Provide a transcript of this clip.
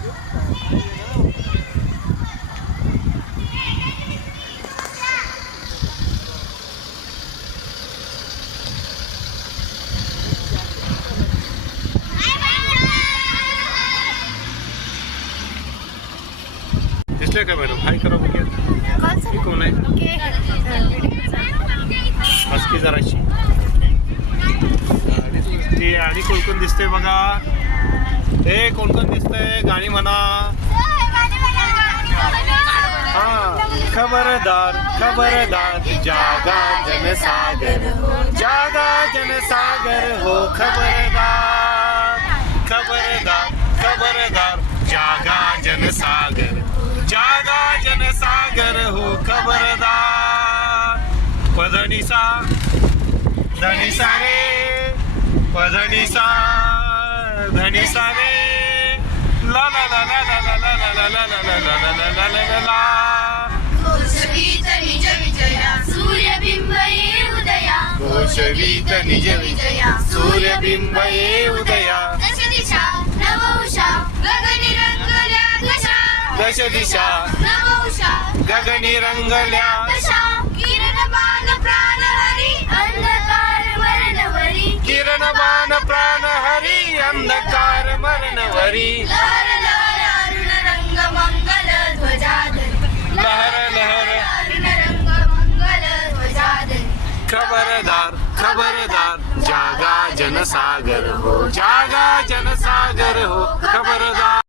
दिसले का मॅडम? हाय करा बघूया. कोण आहे? मस्की जराशी ती. आणि कोण कोण दिसतंय बघा? हे कोण कोण दिसतंय? गाणी म्हणा. हा, खबरदार खबरदार, जागा जनसागर हो, जागा जनसागर हो, खबरदार खबरदार खबरदार, जागा जनसागर, जागा जनसागर हो, खबरदार. पधनिसा धनिसा रे, पधनिसा धनिसा रे, ला ला ला ला ला ला ला ला ला ला ला ला ला ला ला ला ला. घोषवीत निज विजया, सूर्यबिंब ये उदया, घोषवीत निज विजया, सूर्यबिंब ये उदया. दश दिशा नवउषा, गगनी रंगल्या दशा, दश दिशा नवउषा, गगनी रंगल्या दशा. किरणबाण प्राणहरी, अंधकार वर्णवरी, किरणबाण प्राणहरी, अंधकार मरणवरी. लहर लहर अरुण रंग मंगल ध्वजाधरी, लहर लहर अरुण रंग मंगल ध्वजाधरी. खबरदार खबरदार, जागा जनसागर हो, जागा जनसागर हो,